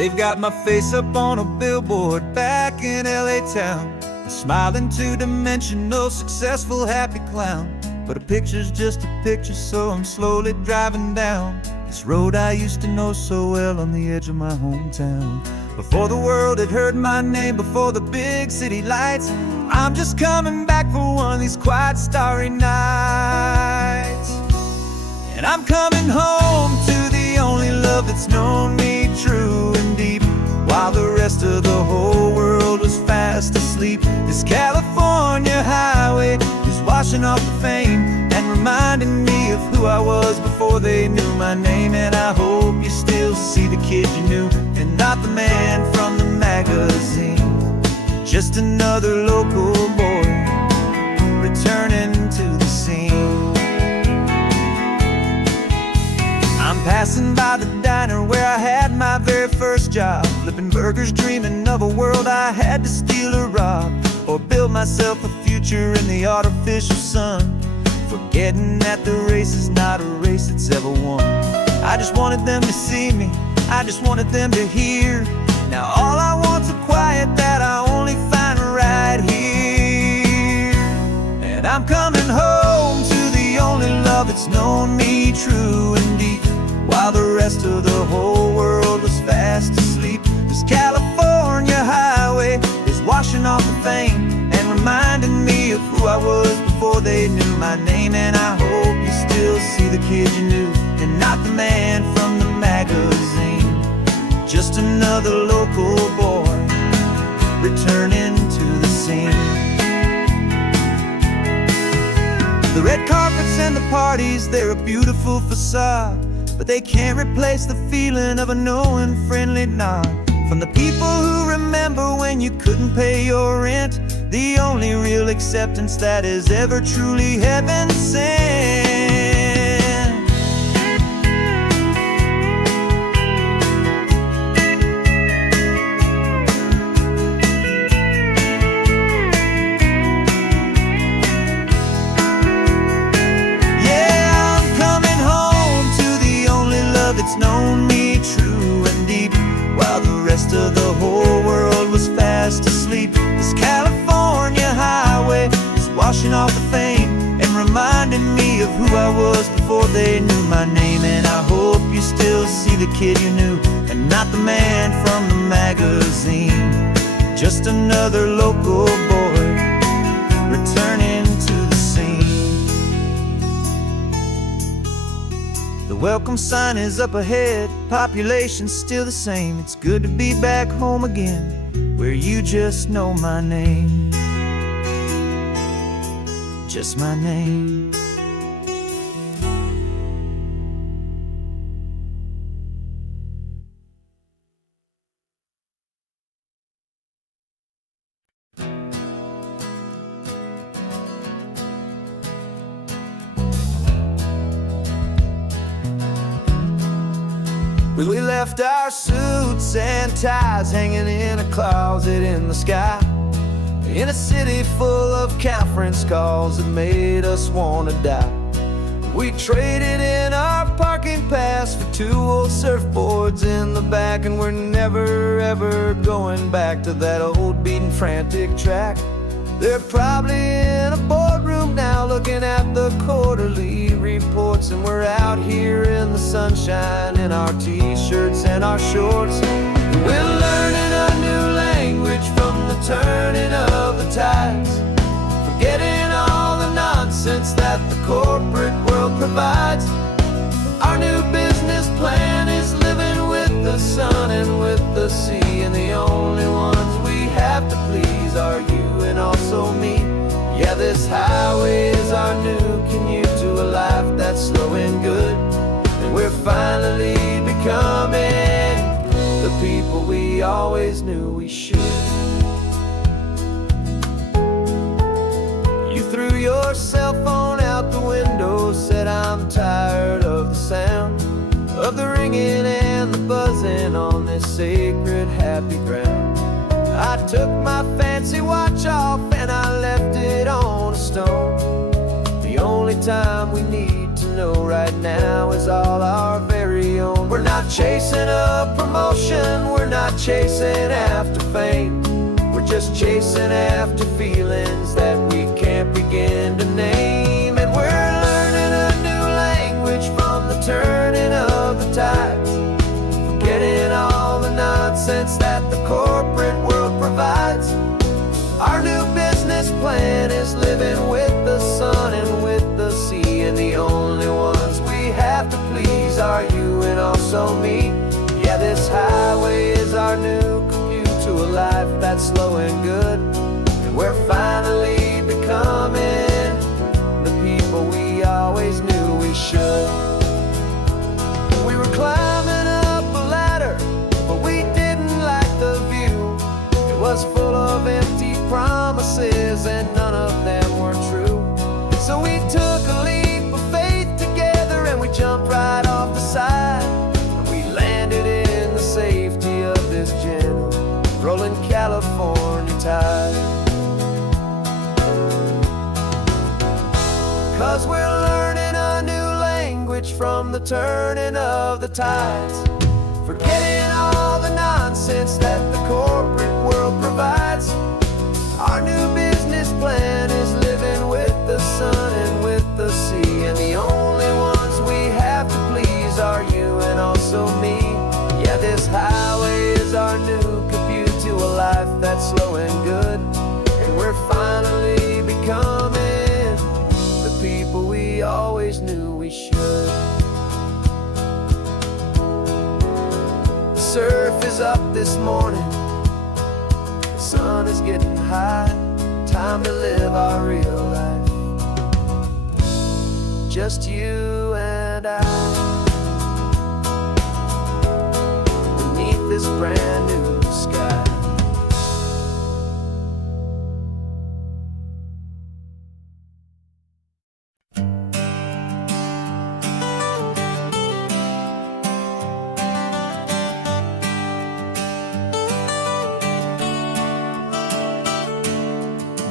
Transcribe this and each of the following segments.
They've got my face up on a billboard back in LA town, a smiling two-dimensional, successful, happy clown. But a picture's just a picture, so I'm slowly driving down this road I used to know so well on the edge of my hometown. Before the world had heard my name, before the big city lights, I'm just coming back for one of these quiet, starry nights. And I'm coming home to the only love that's known me true and deep, while the rest of the whole world was fast asleep. This California highway is washing off the fame and reminding me of who I was before they knew my name. And I hope you still see the kid you knew, and not the man from the magazine. Just another local boy returning to the scene. I'm passing by the diner where I had my very first job, flipping burgers, dreaming of a world I had to steal or rob, or build myself a future in the artificial sun, forgetting that the race is not a race that's ever won. I just wanted them to see me, I just wanted them to hear. Now all I want's a quiet that I only find right here. And I'm coming home to the only love that's known me true and deep, while the rest of the whole world was fast asleep. This California highway is washing off the fame and reminding me of who I was before they knew my name. And I hope you still see the kid you knew, and not the man from the magazine. Just another local boy returning to the scene. The red carpets and the parties, they're a beautiful facade, but they can't replace the feeling of a knowing, friendly nod from the people who remember when you couldn't pay your rent. The only real acceptance that is ever truly heaven sent. It's known me true and deep, while the rest of the whole world was fast asleep. This California highway is washing off the fame and reminding me of who I was before they knew my name. And I hope you still see the kid you knew, and not the man from the magazine. Just another local boy returning to the scene. The welcome sign is up ahead, population's still the same. It's good to be back home again, where you just know my name. Just my name. We left our suits and ties hanging in a closet in the sky, in a city full of conference calls that made us want to die. We traded in our parking pass for 2 old surfboards in the back, and we're never ever going back to that old beaten frantic track. They're probably in a boardroom now looking at the quarterly reports, and we're out here in the sunshine in our t-shirts and our shorts. We're learning a new language from the turning of the tides, forgetting all the nonsense that the corporate world provides. Our new business plan is living with the sun and with the sea, and the only ones we have to please are you and also me. Yeah, this highway is our new commute to a life that's slow and good, and we're finally becoming the people we always knew we should. You threw your cell phone out the window, said I'm tired of the sound of the ringing and the buzzing on this sacred happy ground. I took my fancy watch off and I left it on a stone. The only time we need to know right now is all our very own. We're not chasing a promotion, we're not chasing after fame. We're just chasing after feelings that we can't begin to name. And we're learning a new language from the turning of the tides, forgetting all the nonsense that the corporate world provides. Our new business plan is living with the sun and with the sea, and the only ones we have to please are you and also me. Yeah, this highway is our new commute to a life that's slow and good, and we're finally becoming the people we always knew we should. We were climbing up a ladder, but we didn't like the view. It was full of empty promises and none of them were true. So we took a leap of faith together and we jumped right off the side, and we landed in the safety of this gentle rolling California tide. 'Cause we're learning a new language from the turning of the tides, forgetting all the nonsense that the corporate world provides. Our new business plan is living with the sun and with the sea, and the only ones we have to please are you and also me. Yeah, this highway is our new commute to a life that's slow and good, and we're finally becoming the people we always knew we should. The surf is up this morning, the sun is getting high, time to live our real life, just you and I, beneath this brand new sky.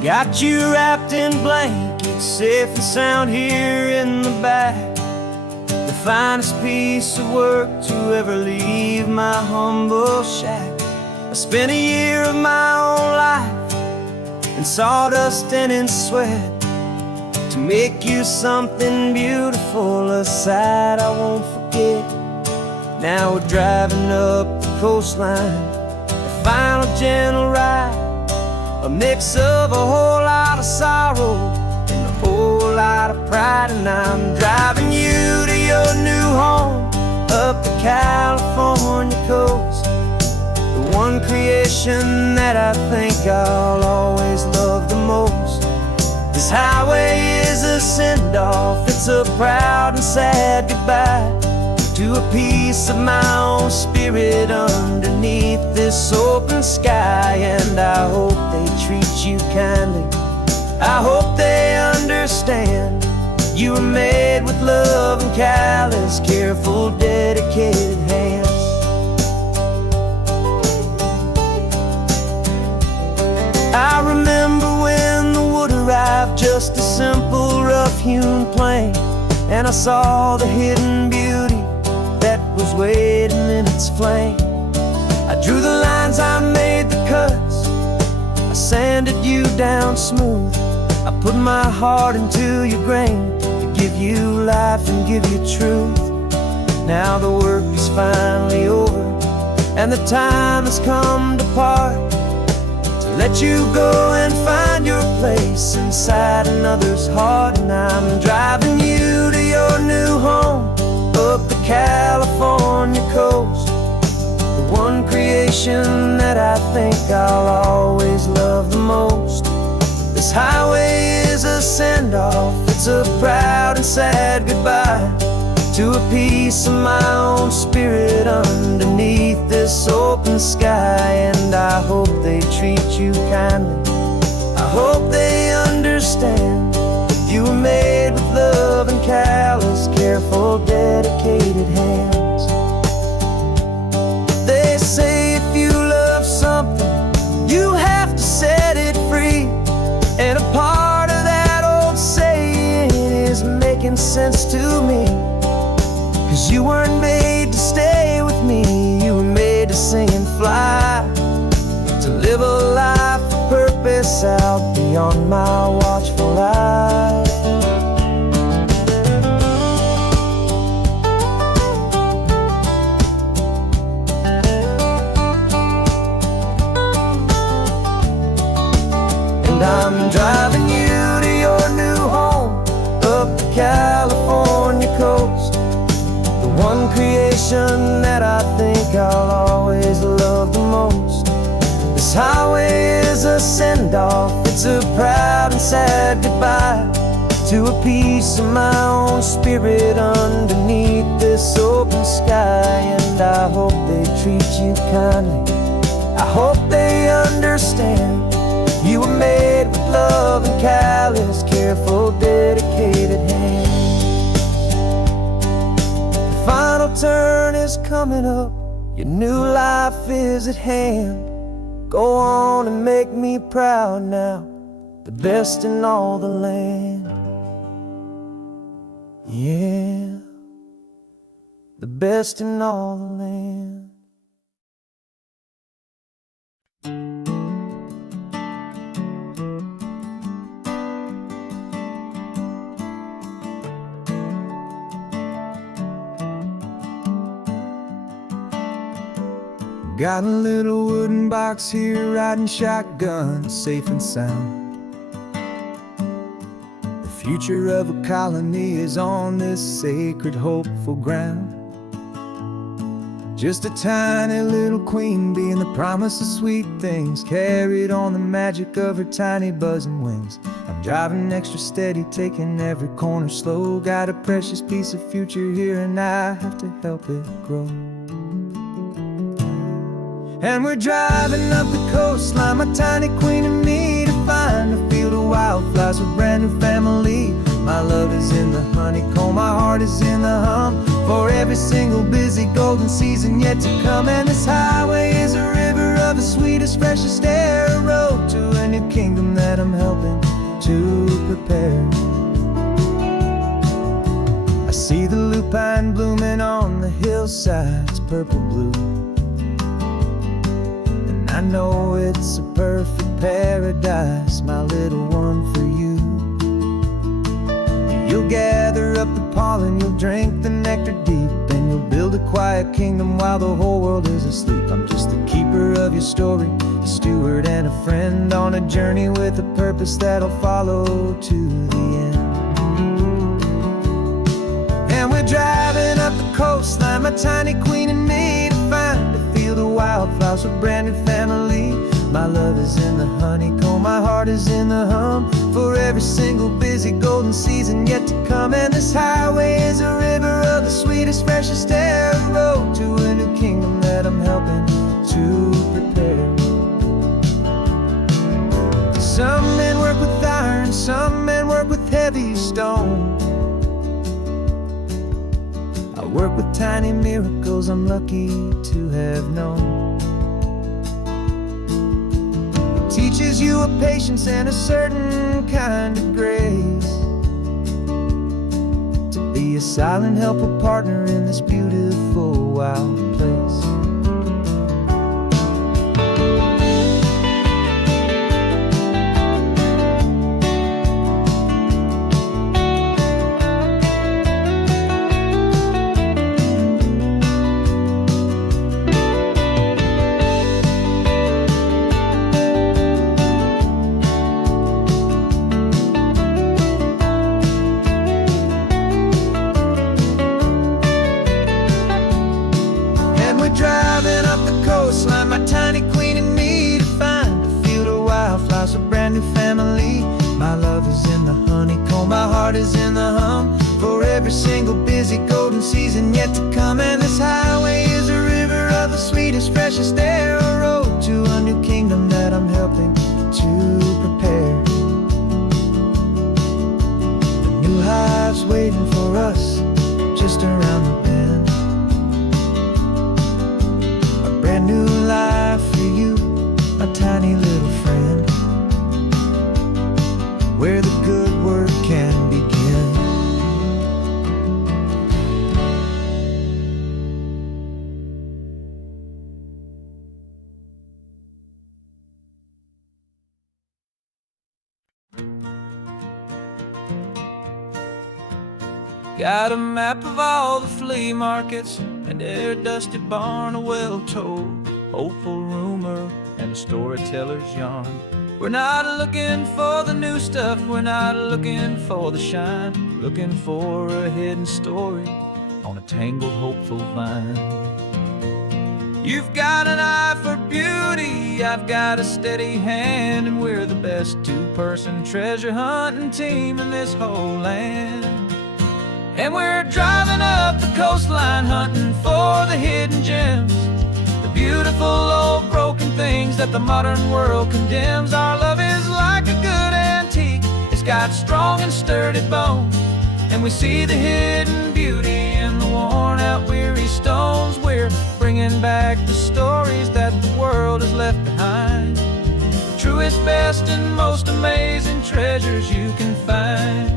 Got you wrapped in blankets, safe and sound here in the back. The finest piece of work to ever leave my humble shack. I spent a year of my own life in sawdust and in sweat to make you something beautiful, a sight I won't forget. Now we're driving up the coastline, a final gentle ride, a mix of a whole lot of sorrow and a whole lot of pride. And I'm driving you to your new home up the California coast, the one creation that I think I'll always love the most. This highway is a send-off, it's a proud and sad goodbye to a piece of my own spirit underneath this open sky. And I hope they treat you kindly, I hope they understand you were made with love and callous, careful, dedicated hands. I remember when the wood arrived, just a simple rough-hewn plank, and I saw the hidden beauty that was waiting in its flame. I drew the lines, I made the cuts, I sanded you down smooth. I put my heart into your grain to give you life and give you truth. Now the work is finally over and the time has come to part, to let you go and find your place inside another's heart. And I'm driving you to your new home up the California coast, the one creation that I think I'll always love the most. This highway is a send-off, it's a proud and sad goodbye to a piece of my own spirit underneath this open sky. And I hope they treat you kindly, I hope they understand you were made with love and callous, careful, dedicated hands. They say if you love something, you have to set it free. And a part of that old saying is making sense to me, 'cause you weren't made to stay with me, you were made to sing and fly on my watchful eye. And I'm driving you to your new home up the California coast, the one creation that I think I'll always love the most. This highway is a send-off, it's a proud and sad goodbye to a piece of my own spirit underneath this open sky. And I hope they treat you kindly, I hope they understand you were made with love and callous, careful, dedicated hands. The final turn is coming up, your new life is at hand. Go on and make me proud now, the best in all the land. Yeah, the best in all the land. Got a little wooden box here, riding shotgun, safe and sound. The future of a colony is on this sacred, hopeful ground. Just a tiny little queen bee and the promise of sweet things, carried on the magic of her tiny buzzing wings. I'm driving extra steady, taking every corner slow. Got a precious piece of future here and I have to help it grow. And we're driving up the coastline, my tiny queen and me, to find a field of wildflowers, a brand new family. My love is in the honeycomb, my heart is in the hum, for every single busy golden season yet to come. And this highway is a river of the sweetest, freshest air, a road to a new kingdom that I'm helping to prepare. I see the lupine blooming on the hillsides, purple blue, I know it's a perfect paradise, my little one, for you. You'll gather up the pollen, you'll drink the nectar deep, and you'll build a quiet kingdom while the whole world is asleep. I'm just the keeper of your story, a steward and a friend, on a journey with a purpose that'll follow to the end. And we're driving up the coastline, my tiny queen and me, to find a field of wildflowers, a brand new family. My love is in the honeycomb, my heart is in the hum, for every single busy golden season yet to come. And this highway is a river of the sweetest, freshest air, a road to a new kingdom that I'm helping to prepare. Some men work with iron, some men work with heavy stone. I work with tiny miracles I'm lucky to have known. It teaches you a patience and a certain kind of grace, to be a silent helper, partner in this beautiful wild place. Driving up the coastline, my tiny queen and me, to find a field of wildflowers, a brand new family. My love is in the honeycomb, my heart is in the hum, for every single busy golden season yet to come. And this highway is a river of the sweetest, freshest air, a road to a new kingdom that I'm helping to prepare. The new hive's waiting for us just around the bend. New life for you, my tiny little friend, where the good work can begin. Got a map of all the flea markets and their dusty barn, a well-told, hopeful rumor, and a storyteller's yarn. We're not looking for the new stuff, we're not looking for the shine, looking for a hidden story on a tangled, hopeful vine. You've got an eye for beauty, I've got a steady hand, and we're the best two-person treasure hunting team in this whole land. And we're driving up the coastline hunting for the hidden gems, the beautiful old broken things that the modern world condemns. Our love is like a good antique, it's got strong and sturdy bones, and we see the hidden beauty in the worn out weary stones. We're bringing back the stories that the world has left behind, the truest, best, and most amazing treasures you can find.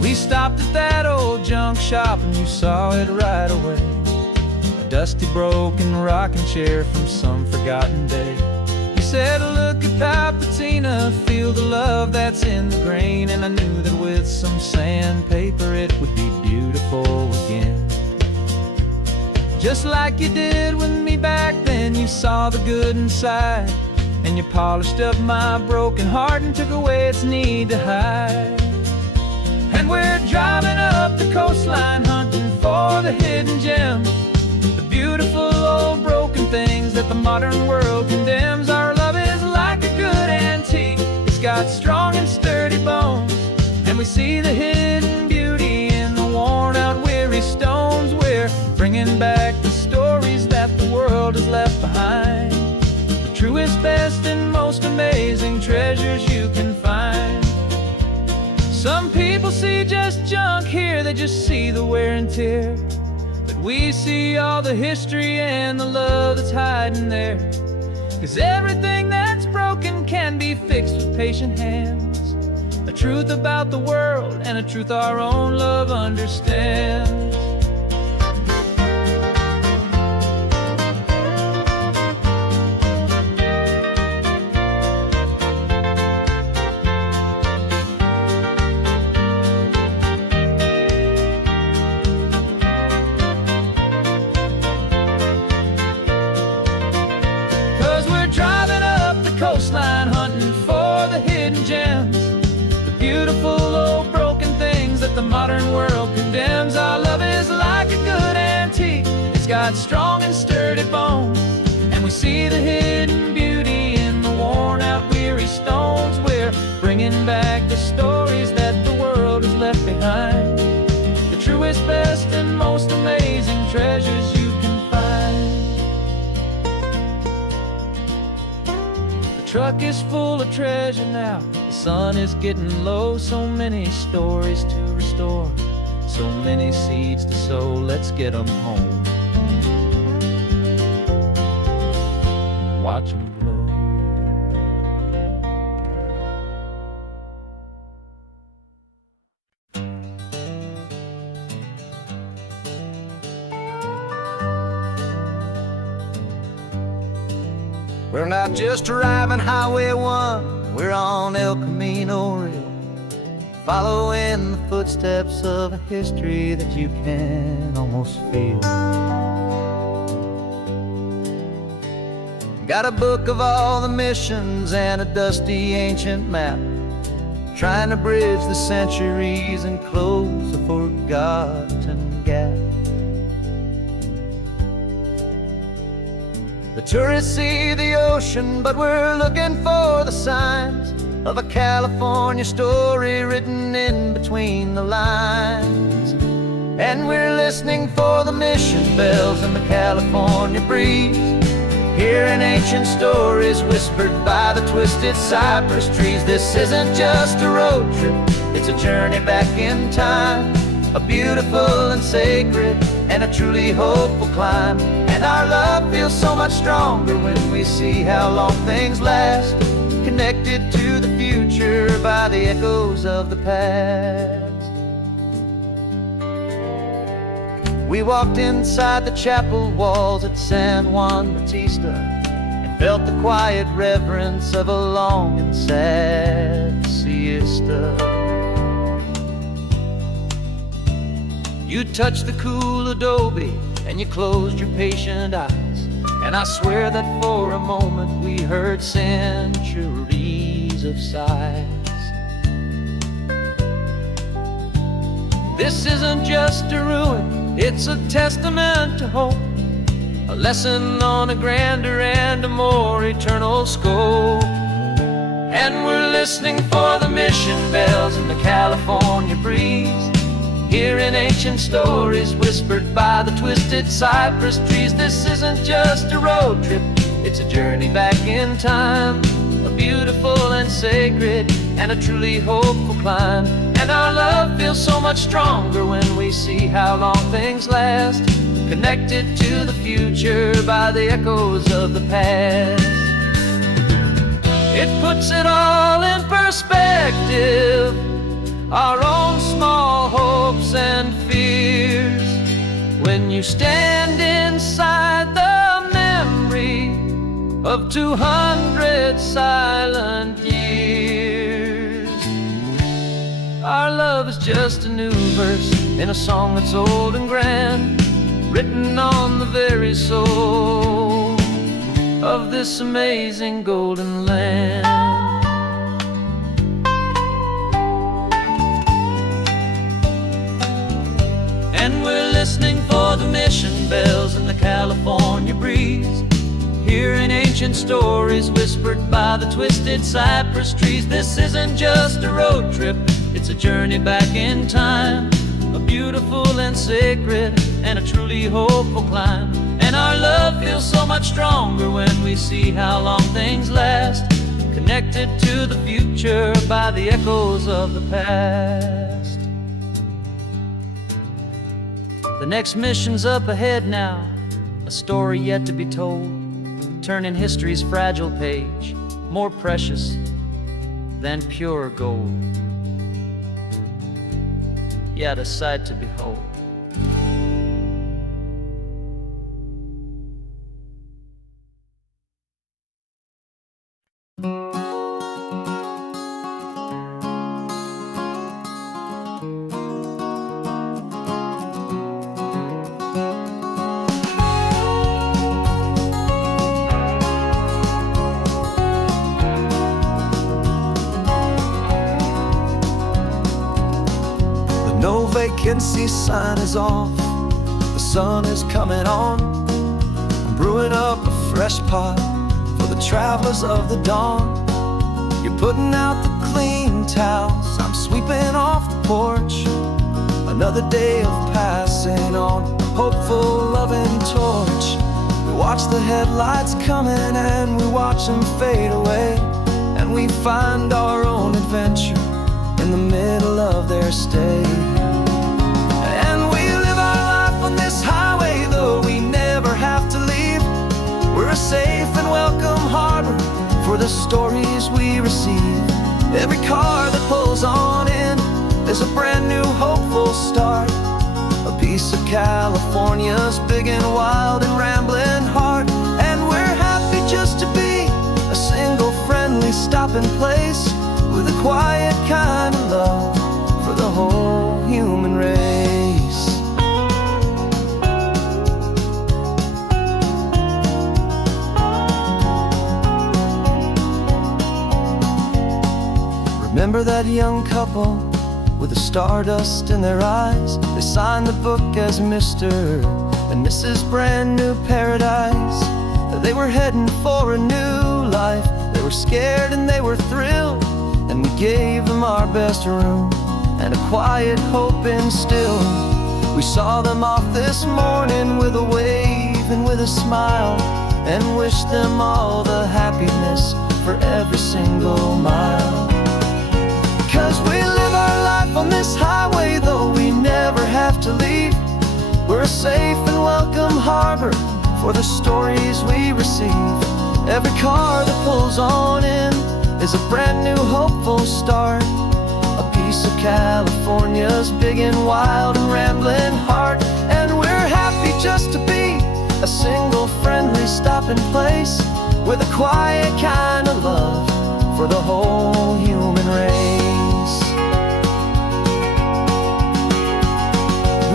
We stopped at that old junk shop and you saw it right away, a dusty, broken rocking chair from some forgotten day. You said, look at that patina, feel the love that's in the grain, and I knew that with some sandpaper it would be beautiful again. Just like you did with me back then, you saw the good inside, and you polished up my broken heart and took away its need to hide. And we're driving up the coastline hunting for the hidden gems, the beautiful old broken things that the modern world condemns. Our love is like a good antique, it's got strong and sturdy bones, and we see the hidden beauty in the worn out weary stones. We're bringing back the stories that the world has left behind, the truest, best, and most amazing treasures you can find. Some people see just junk here, they just see the wear and tear, but we see all the history and the love that's hiding there. 'Cause everything that's broken can be fixed with patient hands, a truth about the world and a truth our own love understands. 'Cause we're driving up the coastline hunting for the hidden gems, the beautiful old broken things that the modern world condemns. Our love is like a good antique, it's got strong and sturdy bones, and we see the hidden beauty in the worn out weary stones. We're bringing back the stories that the world has left behind, the truest, best, and most amazing treasures you can find. The truck is full of treasure now, the sun is getting low, so many stories to restore, so many seeds to sow. Let's get them home, watch them blow. We're not just driving Highway 1, we're on El Camino Real, following the footsteps of a history that you can almost feel. Got a book of all the missions and a dusty ancient map, trying to bridge the centuries and close a forgotten gap. The tourists see the ocean, but we're looking for the signs of a California story written in between the lines. And we're listening for the mission bells in the California breeze, hearing ancient stories whispered by the twisted cypress trees. This isn't just a road trip, it's a journey back in time, a beautiful and sacred and a truly hopeful climb. And our love feels so much stronger when we see how long things last, connected to the future by the echoes of the past. We walked inside the chapel walls at San Juan Bautista and felt the quiet reverence of a long and sad siesta. You touched the cool adobe and you closed your patient eyes, and I swear that for a moment we heard centuries of sighs. This isn't just a ruin, it's a testament to hope, a lesson on a grander and a more eternal scope. And we're listening for the mission bells in the California breeze, hearing ancient stories whispered by the twisted cypress trees. This isn't just a road trip, it's a journey back in time, a beautiful and sacred and a truly hopeful climb. And our love feels so much stronger when we see how long things last, connected to the future by the echoes of the past. It puts it all in perspective, our own small hopes and fears, when you stand inside the memory of 200 silent years. Our love is just a new verse in a song that's old and grand, written on the very soul of this amazing golden land. And we're listening for the mission bells in the California breeze, hearing ancient stories whispered by the twisted cypress trees. This isn't just a road trip, it's a journey back in time, a beautiful and sacred and a truly hopeful climb. And our love feels so much stronger when we see how long things last, connected to the future by the echoes of the past. The next mission's up ahead now, a story yet to be told, turning history's fragile page more precious than pure gold. Yet a sight to behold. No vacancy sign is off, the sun is coming on. I'm brewing up a fresh pot for the travelers of the dawn. You're putting out the clean towels, I'm sweeping off the porch. Another day of passing on, a hopeful, loving torch. We watch the headlights coming and we watch them fade away, and we find our own adventure in the middle of their stay. And we live our life on this highway, though we never have to leave. We're a safe and welcome harbor for the stories we receive. Every car that pulls on in is a brand new hopeful start, a piece of California's big and wild and rambling heart. And we're happy just to be a single friendly stopping place, with a quiet kind of love for the whole human race. Remember that young couple with the stardust in their eyes? They signed the book as Mr. and Mrs. Brand New Paradise. They were heading for a new life. They were scared and they were thrilled, and we gave them our best room and a quiet hope instilled. We saw them off this morning with a wave and with a smile, and wished them all the happiness for every single mile. 'Cause we live our life on this highway, though we never have to leave. We're a safe and welcome harbor for the stories we receive. Every car that pulls on in is a brand new hopeful start, a piece of California's big and wild and rambling heart. And we're happy just to be a single friendly stopping place, with a quiet kind of love for the whole human race.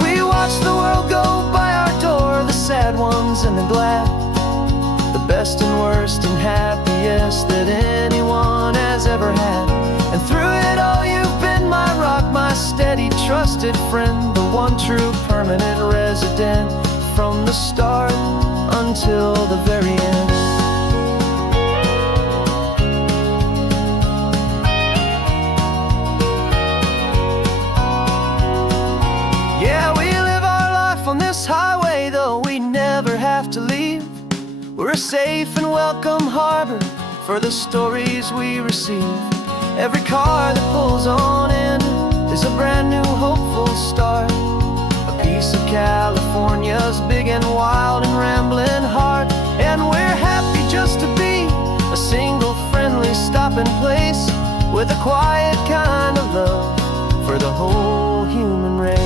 We ones and the glad, the best and worst and happiest that anyone has ever had. And through it all you've been my rock, my steady trusted friend, the one true permanent resident, from the start until the very end. Yeah, we live our life on this highway, though we never have to leave. We're a safe and welcome harbor for the stories we receive. Every car that pulls on in is a brand new hopeful start, a piece of California's big and wild and rambling heart. And we're happy just to be a single friendly stopping place, with a quiet kind of love for the whole human race.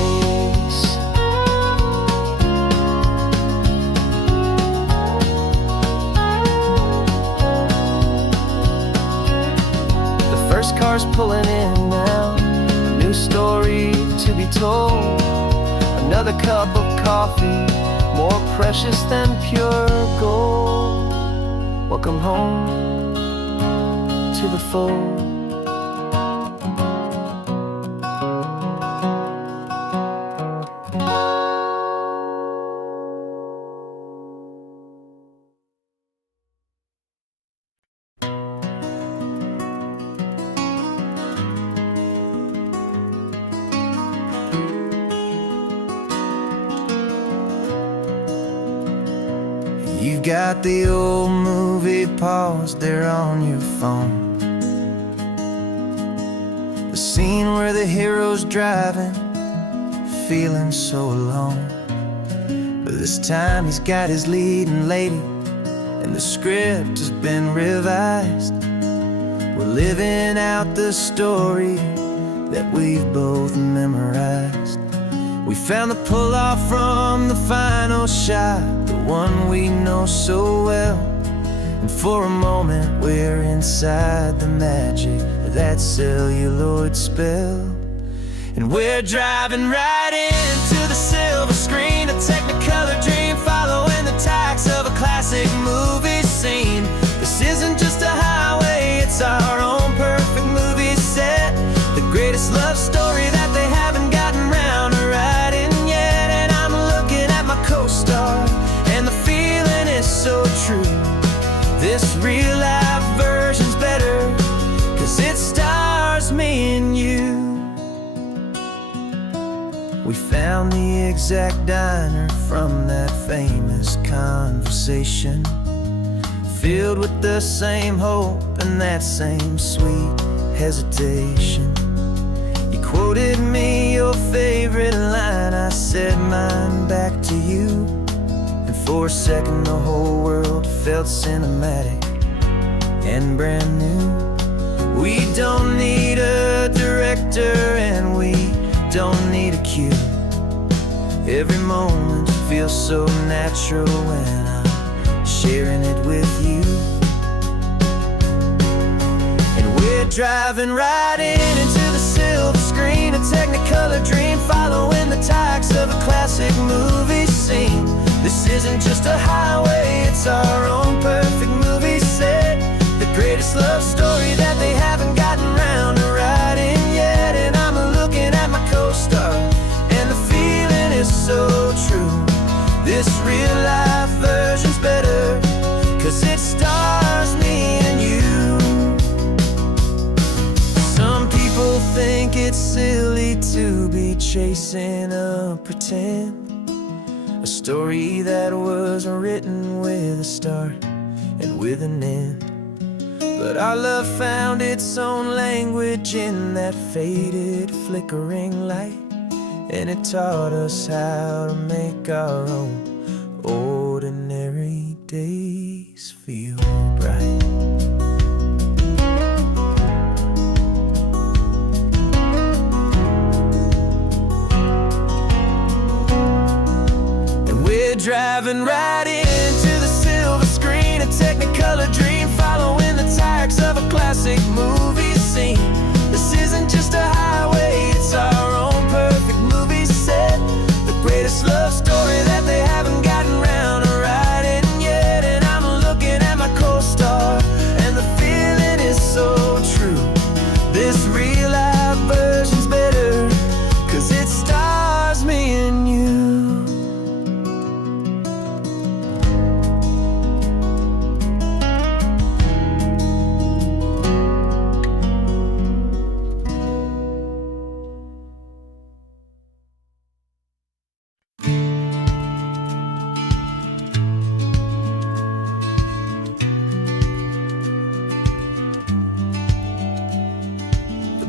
First car's pulling in now, a new story to be told. Another cup of coffee, more precious than pure gold. Welcome home to the fold. You've got the old movie paused there on your phone, the scene where the hero's driving, feeling so alone. But this time he's got his leading lady, and the script has been revised. We're living out the story that we've both memorized. We found the pull-off from the final shot, the one we know so well. And for a moment we're inside the magic of that celluloid spell. And we're driving right into the silver screen, a technicolor dream, following the tacks of a classic movie scene. This isn't just a highway, it's our own perfect movie set, the greatest love story that they haven't gotten round to writing yet. And I'm looking at my co-star, and the feeling is so true. This real life version's better, 'cause it stars me and you. We found the exact diner from that famous conversation, filled with the same hope and that same sweet hesitation. You quoted me your favorite line, I said mine back to you. And for a second the whole world felt cinematic and brand new. We don't need a director and we don't need a cue. Every moment feels so natural when I'm sharing it with you. And we're driving right into the silver screen, a technicolor dream, following the tacks of a classic movie scene. This isn't just a highway, it's our own perfect movie set, the greatest love story that they haven't gotten round to writing yet. And I'm looking at my co-star, and the feeling is so true. This real life version's better, 'cause it stars me and you. Some people think it's silly to be chasing a pretend, a story that was written with a start and with an end. But our love found its own language in that faded, flickering light, and it taught us how to make our own ordinary days feel bright. And we're driving right into the silver screen, a technicolor dream, following the tacks of a classic movie scene. This isn't just a highway, it's our own perfect movie set, the greatest love story that they haven't gotten round to writing.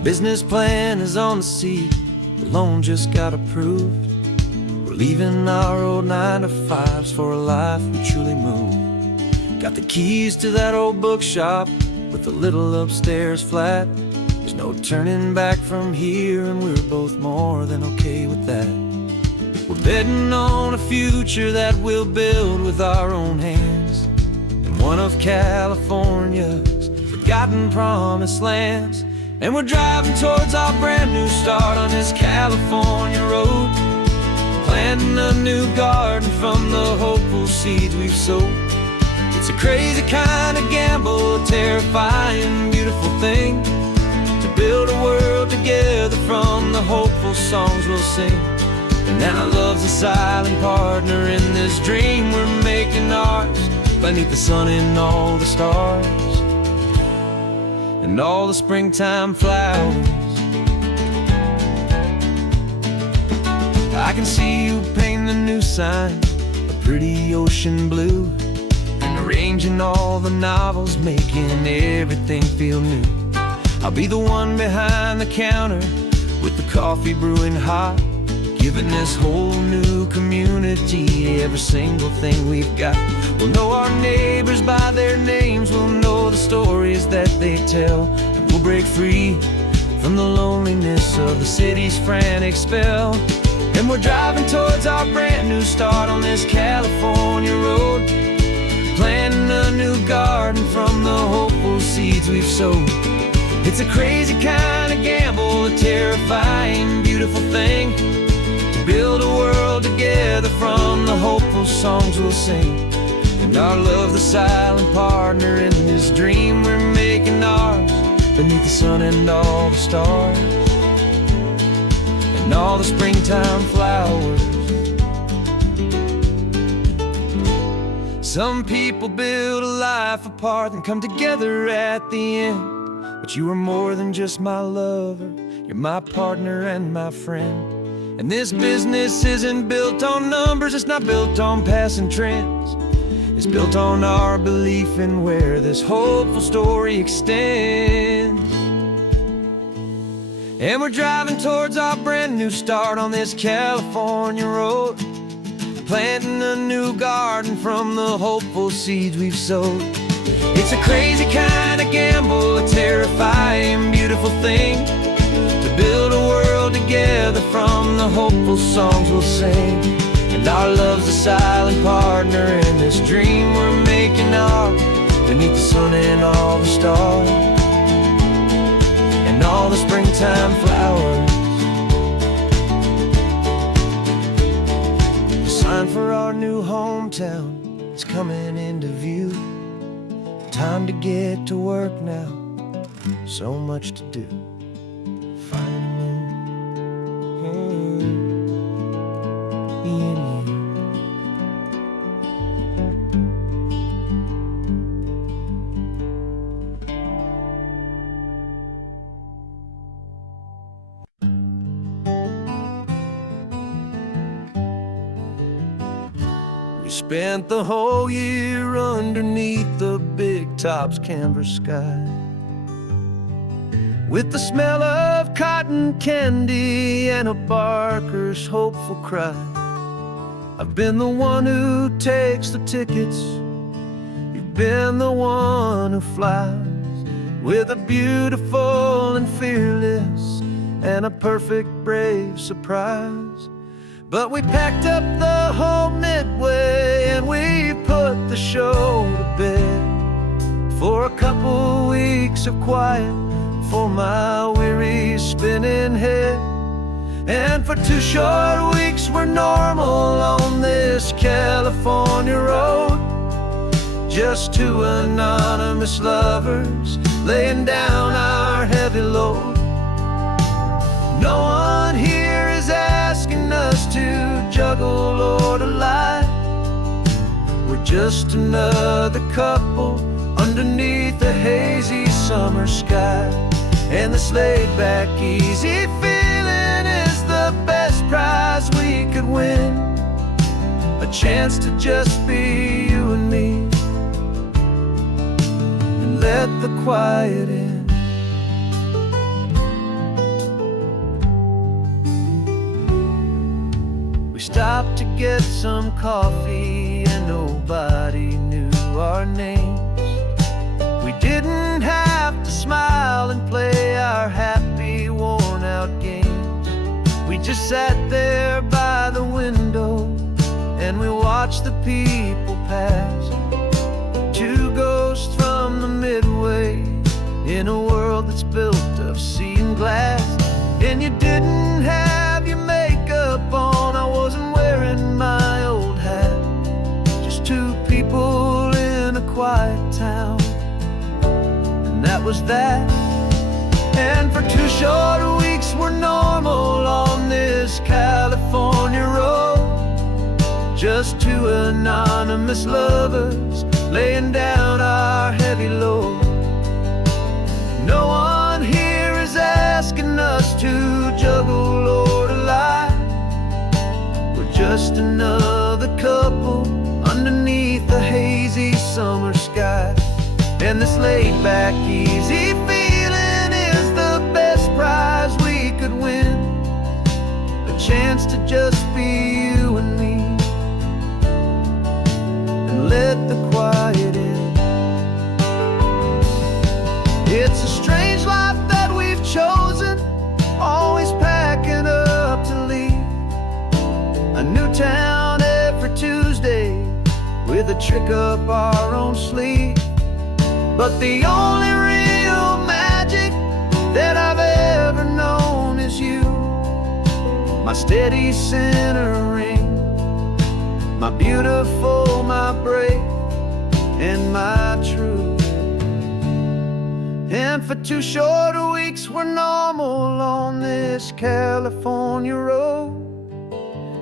business plan is on the seat, the loan just got approved. We're leaving our old 9-to-5s for a life we truly move. Got the keys to that old bookshop with the little upstairs flat. There's no turning back from here, and we're both more than okay with that. We're betting on a future that we'll build with our own hands in one of California's forgotten promised lands. And we're driving towards our brand new start on this California road, planting a new garden from the hopeful seeds we've sowed. It's a crazy kind of gamble, a terrifying, beautiful thing, to build a world together from the hopeful songs we'll sing. And now love's a silent partner in this dream we're making ours, beneath the sun and all the stars and all the springtime flowers. I can see you painting the new sign a pretty ocean blue, and arranging all the novels, making everything feel new. I'll be the one behind the counter with the coffee brewing hot, giving this whole new community every single thing we've got. We'll know our neighbors by their names, we'll know the stories that they tell, and we'll break free from the loneliness of the city's frantic spell. And we're driving towards our brand new start on this California road, planting a new garden from the hopeful seeds we've sowed. It's a crazy kind of gamble, a terrifying, beautiful thing, to build a world together from the hopeful songs we'll sing. And our love's the silent partner in this dream we're making ours, beneath the sun and all the stars and all the springtime flowers. Some people build a life apart and come together at the end, but you are more than just my lover, you're my partner and my friend. And this business isn't built on numbers, it's not built on passing trends. It's built on our belief in where this hopeful story extends. And we're driving towards our brand new start on this California road, planting a new garden from the hopeful seeds we've sowed. It's a crazy kind of gamble, a terrifying, beautiful thing, to build a world together from the hopeful songs we'll sing. And our love's a silent partner in this dream we're making ours, beneath the sun and all the stars and all the springtime flowers. The sign for our new hometown is coming into view. Time to get to work now, so much to do. Spent the whole year underneath the big top's canvas sky, with the smell of cotton candy and a barker's hopeful cry. I've been the one who takes the tickets, you've been the one who flies, with a beautiful and fearless and a perfect brave surprise. But we packed up the whole Midway and we put the show to bed, for a couple weeks of quiet for my weary spinning head. And for 2 short weeks we're normal on this California road, just 2 anonymous lovers laying down our heavy load. No one here is asking us to juggle or to lie. We're just another couple underneath a hazy summer sky. And this laid-back, easy feeling is the best prize we could win, a chance to just be you and me, and let the quiet in. stopped to get some coffee, and nobody knew our names. We didn't have to smile and play our happy, worn-out games. We just sat there by the window and we watched the people pass. Two ghosts from the Midway in a world that's built of sea and glass. And you didn't have your makeup on, I wasn't wearing my old hat. Just two people in a quiet town, and that was that. And for 2 short weeks we're normal on this California road. Just two anonymous lovers laying down our heavy load. No one here is asking us to juggle or to lie. We're just another couple underneath the hazy summer sky. And this laid-back, easy feeling is the best prize we could win. A chance to just be you and me, and let the quiet in. It's a strange life that we've chosen, always packing up to leave. A new town every Tuesday with a trick up our own sleeve. But the only real magic that I've ever known is you, my steady centering, my beautiful, my brave, and my true. And for 2 short weeks we're normal on this California road.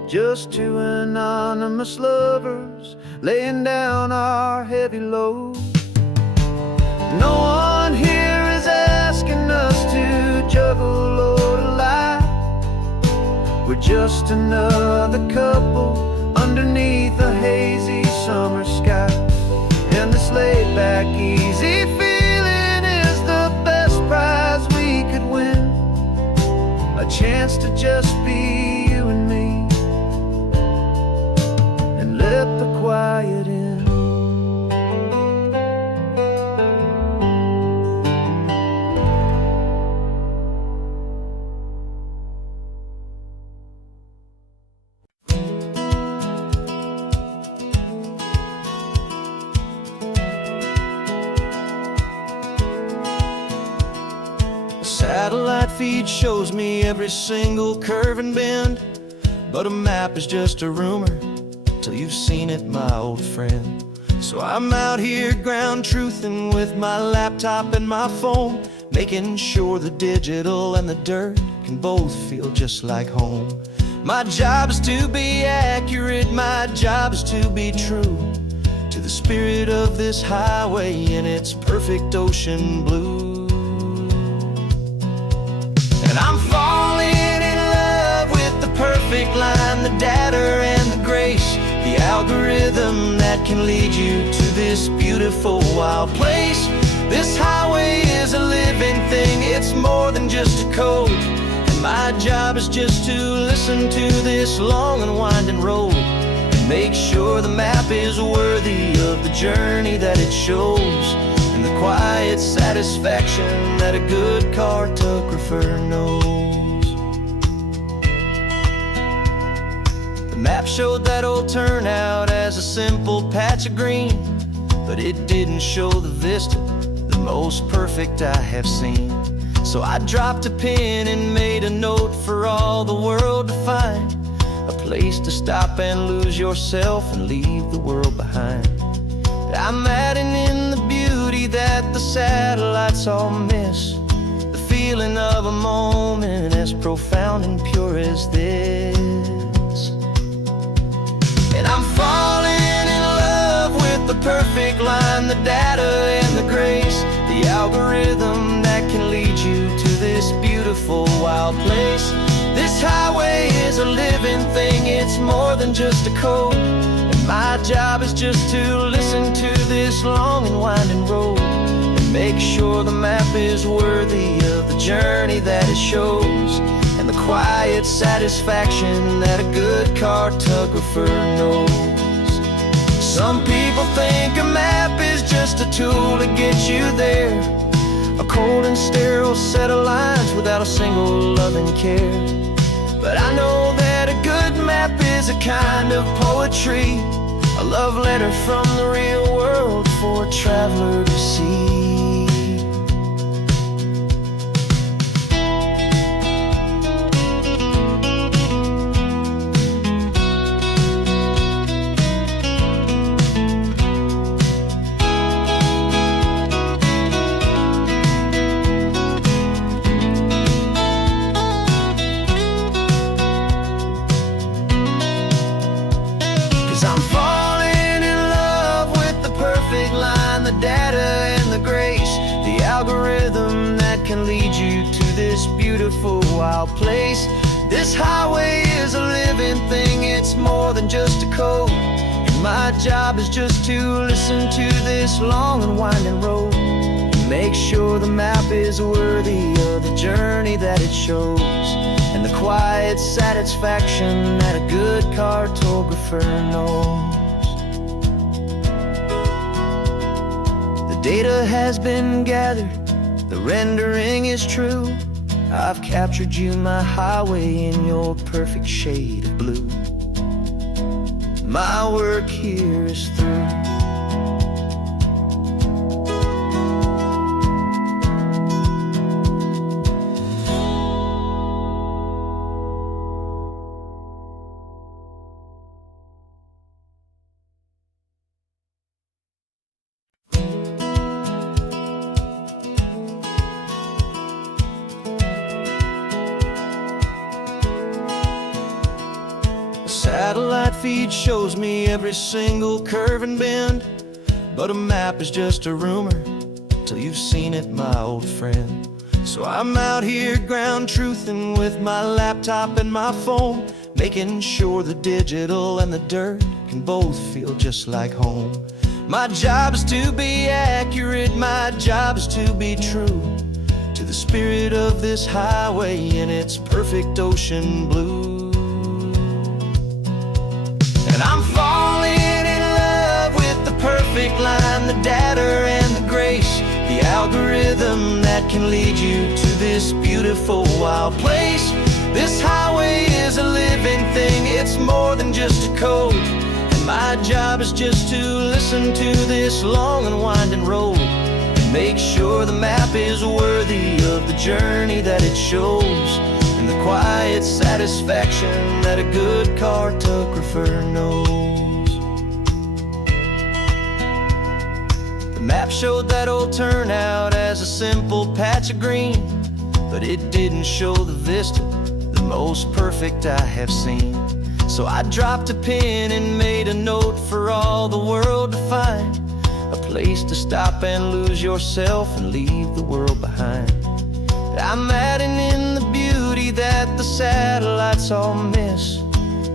Just two anonymous lovers laying down our heavy load. No one here is asking us to juggle or to lie. We're just another couple underneath a hazy summer sky. And this laid-back, easy feeling is the best prize we could win. A chance to just be you and me, and let the quiet in. Satellite feed shows me every single curve and bend, but a map is just a rumor till you've seen it, my old friend. So I'm out here ground truthing with my laptop and my phone, making sure the digital and the dirt can both feel just like home. My job is to be accurate, my job is to be true to the spirit of this highway in its perfect ocean blue. And I'm falling in love with the perfect line, the data and the grace, the algorithm that can lead you to this beautiful wild place. This highway is a living thing, it's more than just a code. And my job is just to listen to this long and winding road and make sure the map is worthy of the journey that it shows, and the quiet satisfaction that a good cartographer knows. The map showed that old turnout as a simple patch of green, but it didn't show the vista, the most perfect I have seen. So I dropped a pin and made a note for all the world to find, a place to stop and lose yourself and leave the world behind. I'm adding in the beauty that the satellites all miss, the feeling of a moment as profound and pure as this. And I'm falling in love with the perfect line, the data and the grace, the algorithm that can lead you to this beautiful wild place. This highway is a living thing, it's more than just a code. My job is just to listen to this long and winding road and make sure the map is worthy of the journey that it shows, and the quiet satisfaction that a good cartographer knows. Some people think a map is just a tool to get you there, a cold and sterile set of lines without a single loving care. But I know that a good map is a kind of poetry, a love letter from the real world for a traveler to see. 'Cause I'm falling in love with the perfect line, the data and the grace, the algorithm that can lead you to this beautiful wild place. This highway is a living thing, it's more than just a code. And my job is just to listen to this long and winding road, and make sure the map is worthy of the journey that it shows, and the quiet satisfaction that a good cartographer knows. The data has been gathered, the rendering is true. I've captured you, my highway, in your perfect shade of blue. My work here is through. Satellite feed shows me every single curve and bend, but a map is just a rumor till you've seen it, my old friend. So I'm out here ground truthing with my laptop and my phone, making sure the digital and the dirt can both feel just like home. My job is to be accurate, my job is to be true to the spirit of this highway and its perfect ocean blue. And I'm falling in love with the perfect line, the data and the grace, the algorithm that can lead you to this beautiful wild place. This highway is a living thing, it's more than just a code. And my job is just to listen to this long and winding road, and make sure the map is worthy of the journey that it shows, and the quiet satisfaction that a good cartographer knows. The map showed that old turnout as a simple patch of green, but it didn't show the vista, the most perfect I have seen. So I dropped a pin and made a note for all the world to find, a place to stop and lose yourself and leave the world behind. I'm adding in the beauty that the satellites all miss,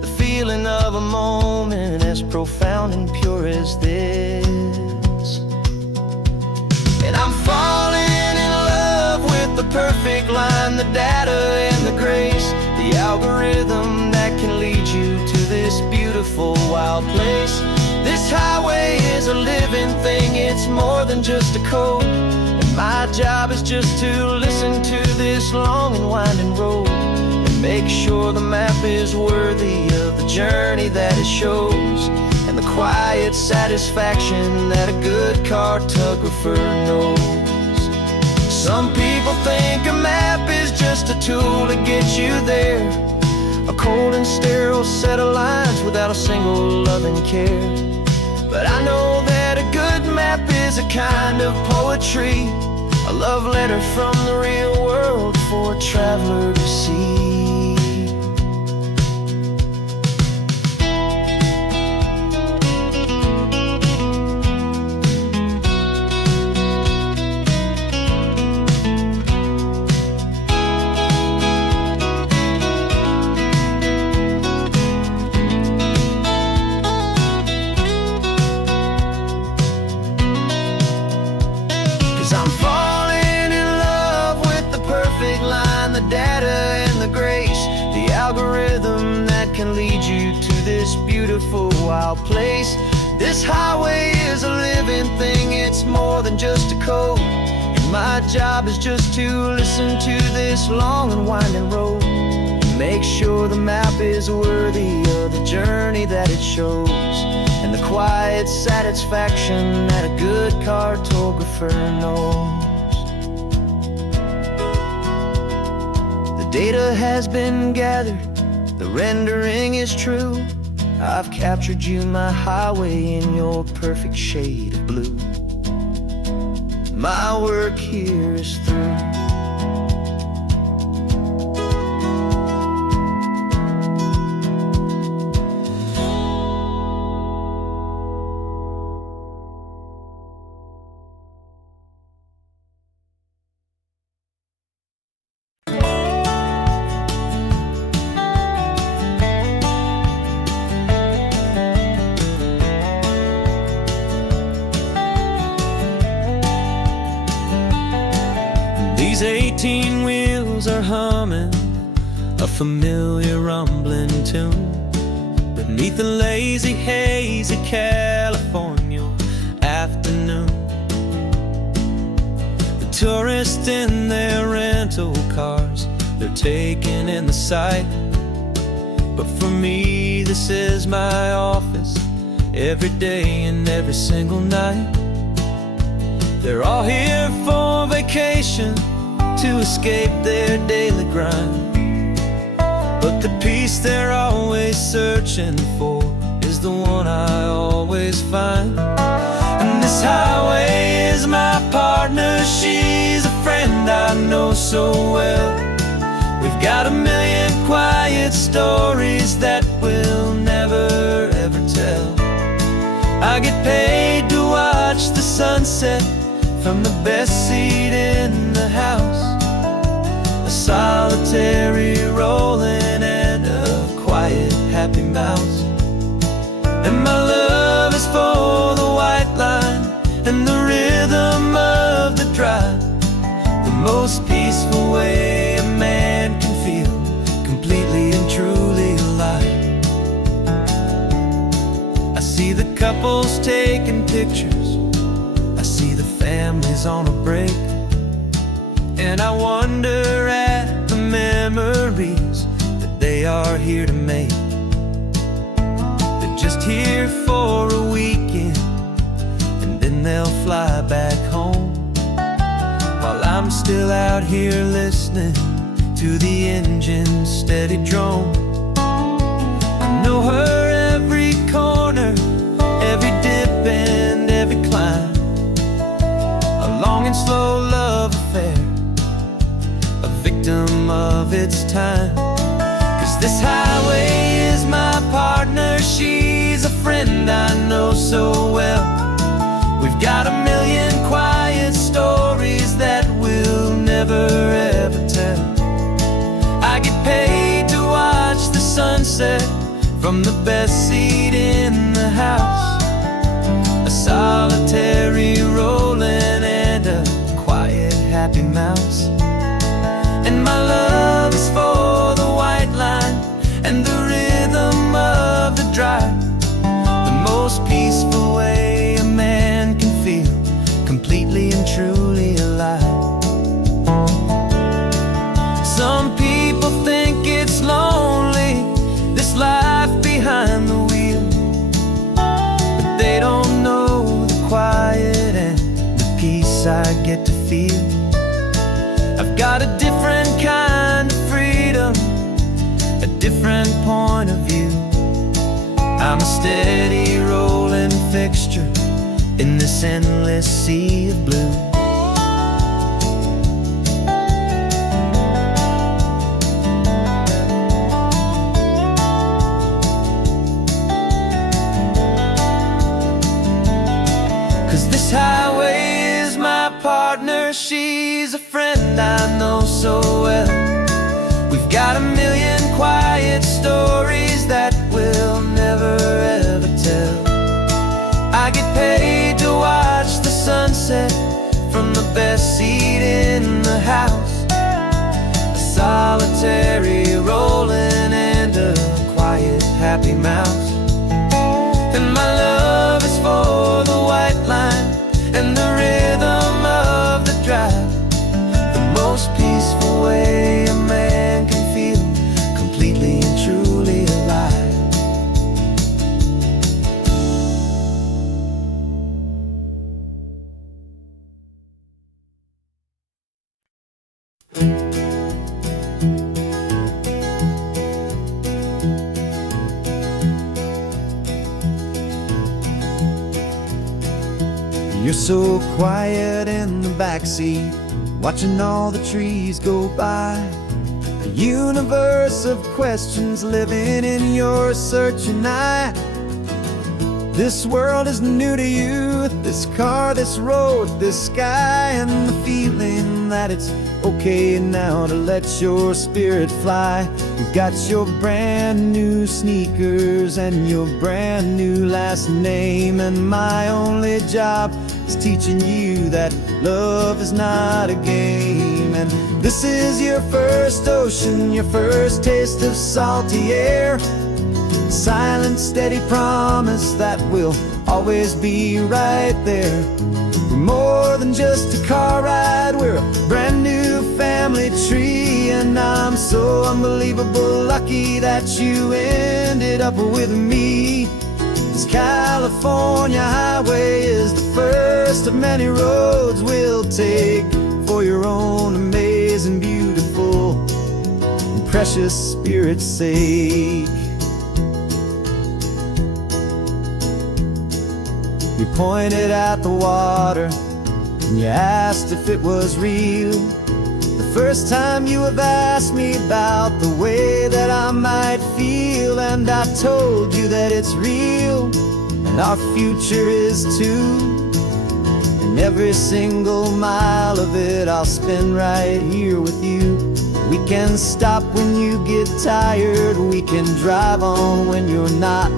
the feeling of a moment as profound and pure as this. And I'm falling in love with the perfect line, the data and the grace, the algorithm that can lead you to this beautiful wild place. This highway is a living thing, it's more than just a code. My job is just to listen to this long and winding road, and make sure the map is worthy of the journey that it shows, and the quiet satisfaction that a good cartographer knows. Some people think a map is just a tool to get you there, a cold and sterile set of lines without a single loving care. But I know that a good map is a kind of poetry, a love letter from the real world for a traveler to see. I'm falling in love with the perfect line, the data and the grace, wild place. This highway is a living thing, it's more than just a code. And my job is just to listen to this long and winding road, and make sure the map is worthy of the journey that it shows, and the quiet satisfaction that a good cartographer knows. The data has been gathered, the rendering is true. I've captured you, my highway, in your perfect shade of blue. My work here is through. These 18 wheels are humming a familiar rumbling tune beneath the lazy haze of California afternoon. The tourists in their rental cars, they're taking in the sight. But for me, this is my office, every day and every single night. They're all here for vacation, to escape their daily grind. But the peace they're always searching for is the one I always find. And this highway is my partner, she's a friend I know so well. We've got a million quiet stories that we'll never ever tell. I get paid to watch the sunset from the best seat in the house, a solitary rolling and a quiet happy mouse. And my love is for the white line and the rhythm of the drive, the most peaceful way a man can feel completely and truly alive. I see the couples taking pictures, I see the families on a break, and I wonder at the memories that they are here to make. They're just here for a weekend, and then they'll fly back home, while I'm still out here listening to the engine's steady drone. I know her every corner, every dip and every climb, a long and slow love affair, a victim of its time. 'Cause this highway is my partner, she's a friend I know so well. We've got a million quiet stories that we'll never ever tell. I get paid to watch the sunset from the best seat in the house, a solitary rolling and a quiet happy mouse. And my love is for the white line and the rhythm of the drive, the most peaceful way a man can feel completely and truly alive. Some people think it's lonely, this life behind the wheel, but they don't know the quiet and the peace I get to feel. I've got a different kind of freedom, a different point of view. I'm a steady rolling fixture in this endless sea of blue. This highway is my partner, she's a friend I know so well. We've got a million quiet stories that we'll never ever tell. I get paid to watch the sunset from the best seat in the house, a solitary rolling and a quiet happy mouse. And My love is for the white line and the rhythm of the drive. The most peaceful way a man can feel completely and truly alive. You're so quiet in the backseat, watching all the trees go by. A universe of questions living in your searching eye. This world is new to you, this car, this road, this sky, and the feeling that it's okay now to let your spirit fly. You've got your brand new sneakers and your brand new last name, and my only job is teaching you that love is not a game. And this is your first ocean, your first taste of salty air. Silent, steady promise that we'll always be right there. We're more than just a car ride, we're a brand new family tree. And I'm so unbelievable lucky that you ended up with me. This California highway is the first of many roads we'll take for your own amazing, beautiful, and precious spirit's sake. You pointed at the water and you asked if it was real. The first time you have asked me about the way that I might feel, and I told you that it's real and our future is too. And every single mile of it I'll spend right here with you. We can stop when you get tired, we can drive on when you're not,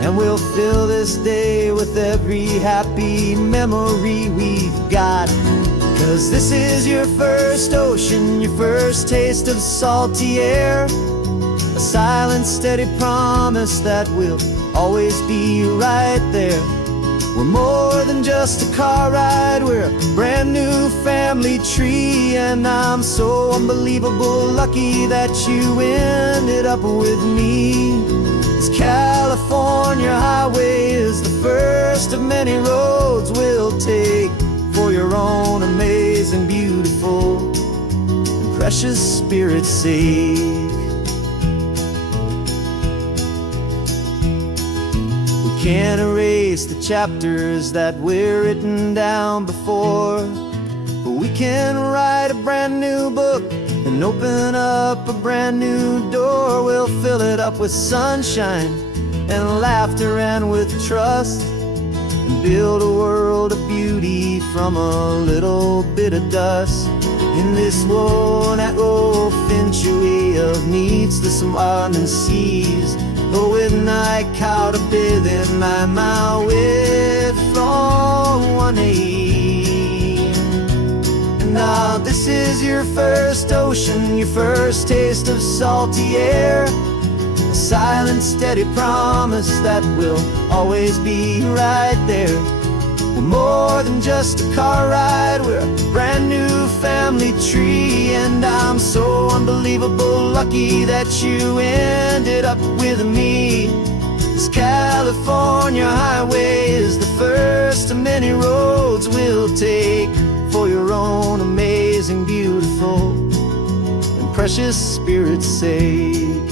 and we'll fill this day with every happy memory we've got. 'Cause this is your first ocean, your first taste of salty air. A silent, steady promise that we'll always be right there. We're more than just a car ride, we're a brand new family tree. And I'm so unbelievable lucky that you ended up with me. This California highway is the first of many roads we'll take for your own amazing, beautiful, and precious spirit's sake. We can't erase the chapters that were written down before, but we can write a brand new book and open up a brand new door. We'll fill it up with sunshine and laughter and with trust, and build a world of beauty from a little bit of dust. In this world century of needs the surrounding seas, but with night caught a bit in my way from one aim. And now this is your first ocean, your first taste of salty air. A silent, steady promise that we'll always be right there. We're more than just a car ride, we're a brand new family tree. And I'm so unbelievable lucky that you ended up with me. This California highway is the first of many roads we'll take for your own amazing, beautiful, and precious spirit's sake.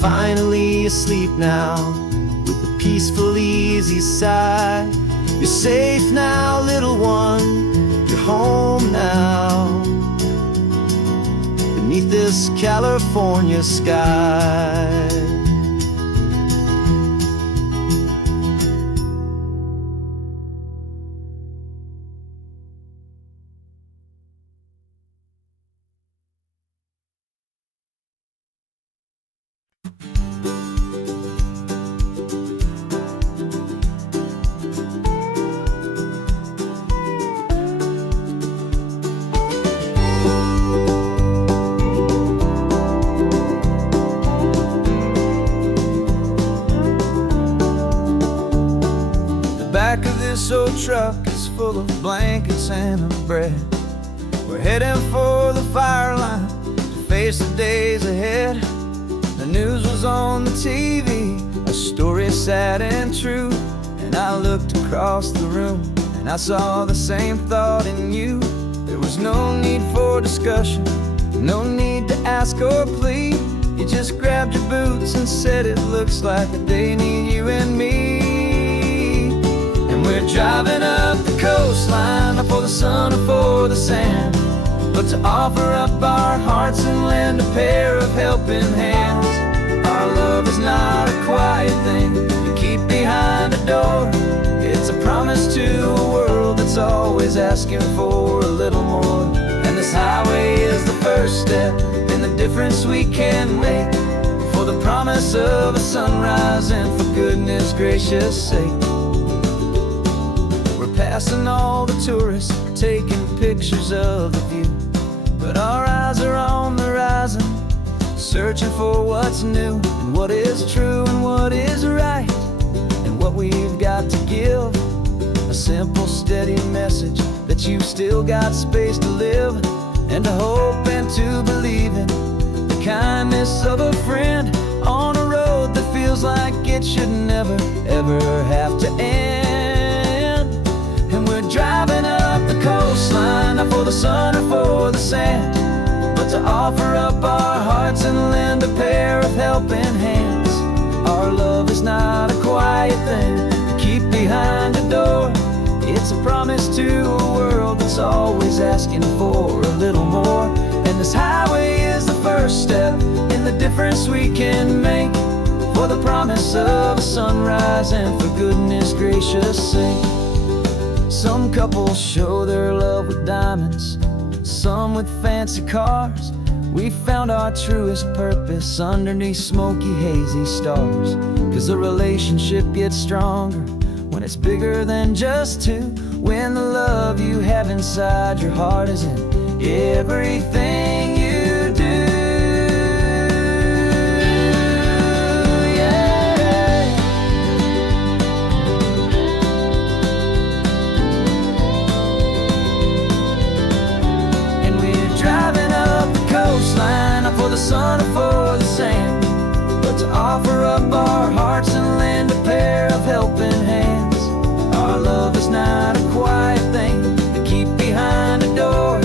Finally asleep now, with a peaceful, easy sigh. You're safe now, little one, you're home now, beneath this California sky. this old truck is full of blankets and a bread. We're heading for the fire line to face the days ahead. The news was on the TV, a story sad and true. And I looked across the room and I saw the same thought in you. There was no need for discussion, no need to ask or plead. You just grabbed your boots and said it looks like the day need you and me. And we're driving up the coastline, not for the sun or for the sand, but to offer up our hearts and lend a pair of helping hands. Our love is not a quiet thing you keep behind a door. It's a promise to a world that's always asking for a little more. And this highway is the first step in the difference we can make, for the promise of a sunrise and for goodness gracious sake. We're passing all the tourists, taking pictures of the view, but our eyes are on the horizon, searching for what's new and what is true and what is right, and what we've got to give. A simple, steady message that you've still got space to live, and to hope and to believe in the kindness of a friend on a road that feels like it should never, ever have to end. And we're driving up the coastline, not for the sun or for the sand, but to offer up our hearts and lend a pair of helping hands. Our love is not a quiet thing to keep behind a door. It's a promise to a world that's always asking for a little more. And this highway is the first step in the difference we can make, for the promise of a sunrise and for goodness gracious sake. Some couples show their love with diamonds, some with fancy cars. We found our truest purpose underneath smoky, hazy stars. 'Cause the relationship gets stronger when it's bigger than just two, when the love you have inside your heart is in everything you do. Yeah. And we're driving up the coastline, not for the sun or for the sand, but to offer up our hearts and lend a pair of helping hands. Our love is not a quiet thing to keep behind a door.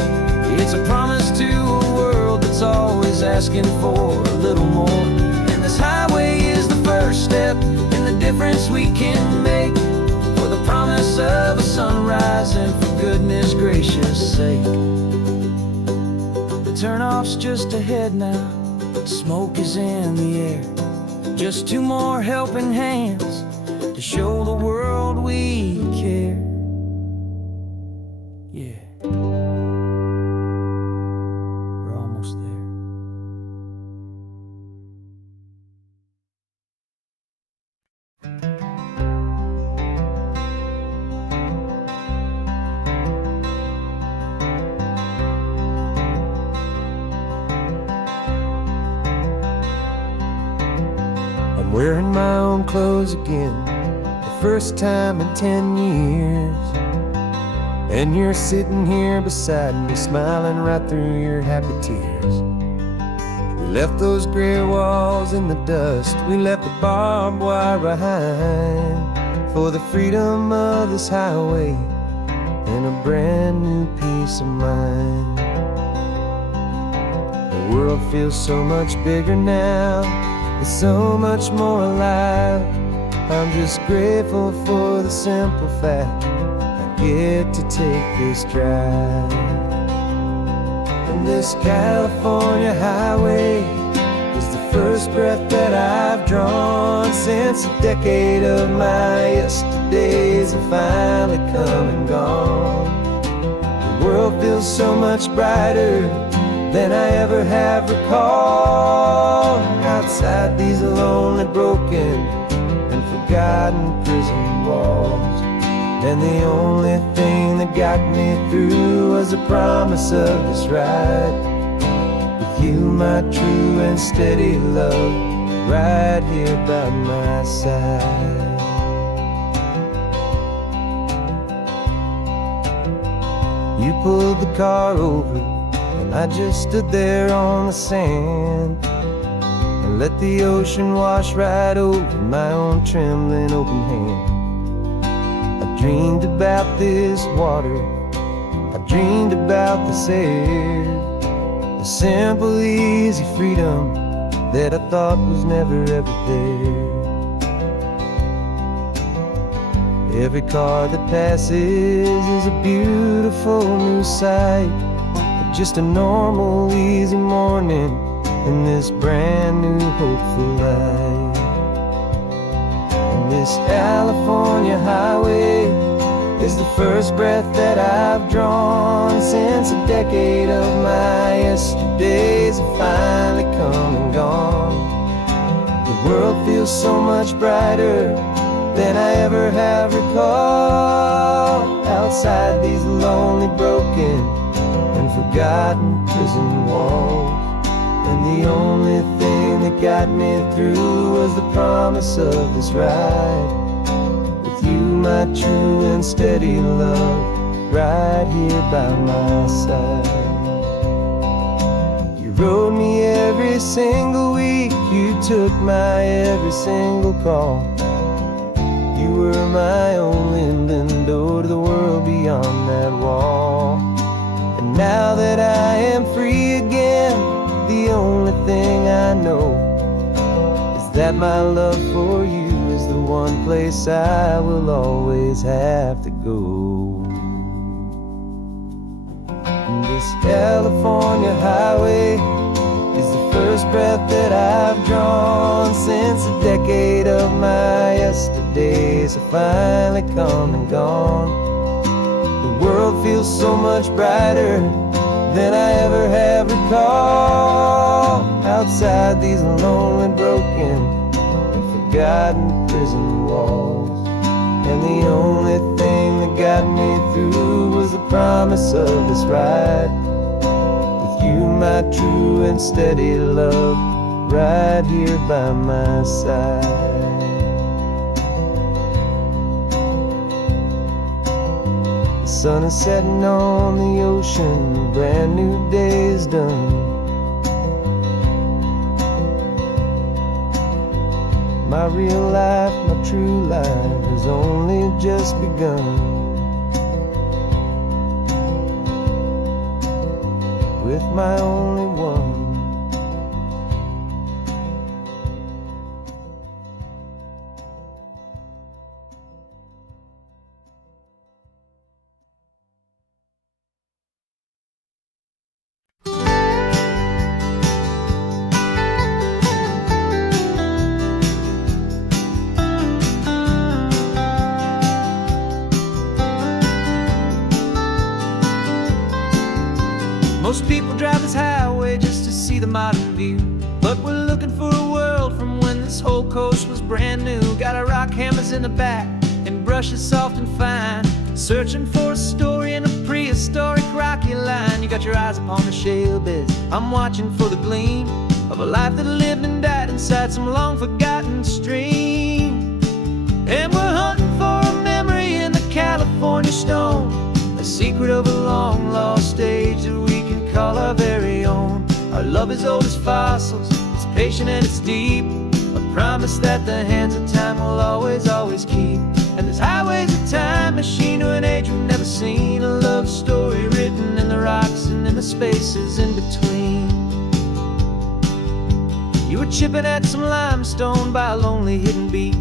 It's a promise to a world that's always asking for a little more. And this highway is the first step in the difference we can make, for the promise of a sunrise and for goodness gracious sake. The turnoff's just ahead now, smoke is in the air. Just two more helping hands to show the world we care. Yeah, we're almost there. I'm wearing my own clothes again, first time in 10 years. And you're sitting here beside me, smiling right through your happy tears. We left those gray walls in the dust, we left the barbed wire behind, for the freedom of this highway and a brand new peace of mind. The world feels so much bigger now, it's so much more alive. I'm just grateful for the simple fact I get to take this drive. And this California highway is the first breath that I've drawn since a decade of my yesterdays have finally come and gone. The world feels so much brighter than I ever have recalled. Outside these lonely, broken and forgotten prison walls, and the only thing that got me through was the promise of this ride with you, my true and steady love, right here by my side. You pulled the car over, and I just stood there on the sand and let the ocean wash right over my own trembling open hand. I dreamed about this water, I dreamed about this air, the simple, easy freedom that I thought was never ever there. Every car that passes is a beautiful new sight, but just a normal, easy morning in this brand new, hopeful life. And this California highway is the first breath that I've drawn since a decade of my yesterdays have finally come and gone. The world feels so much brighter than I ever have recalled, outside these lonely, broken, and forgotten prison walls. And the only thing that got me through was the promise of this ride with you, my true and steady love, right here by my side. You rode me every single week, you took my every single call. You were my only window to the world beyond that wall. And now that I am free again, the only thing I know is that my love for you is the one place I will always have to go. And this California highway is the first breath that I've drawn since a decade of my yesterdays have finally come and gone. The world feels so much brighter than I ever have recalled, outside these lonely, broken, and forgotten prison walls. And the only thing that got me through was the promise of this ride with you, my true and steady love, right here by my side. The sun is setting on the ocean, a brand new day is done. My real life, my true life has only just begun. With my only one. Most people drive this highway just to see the modern view, but we're looking for a world from when this whole coast was brand new. Got our rock hammers in the back and brushes soft and fine, searching for a story in a prehistoric rocky line. You got your eyes upon the shale beds, I'm watching for the gleam of a life that lived and died inside some long forgotten stream. And we're hunting for a memory in the California stone, a secret of a long lost age that we can call our very own. Our love is old as fossils, it's patient and it's deep, a promise that the hands of time will always, always keep. And this highway's a time machine to an age we've never seen, a love story written in the rocks and in the spaces in between. You were chipping at some limestone by a lonely hidden beach,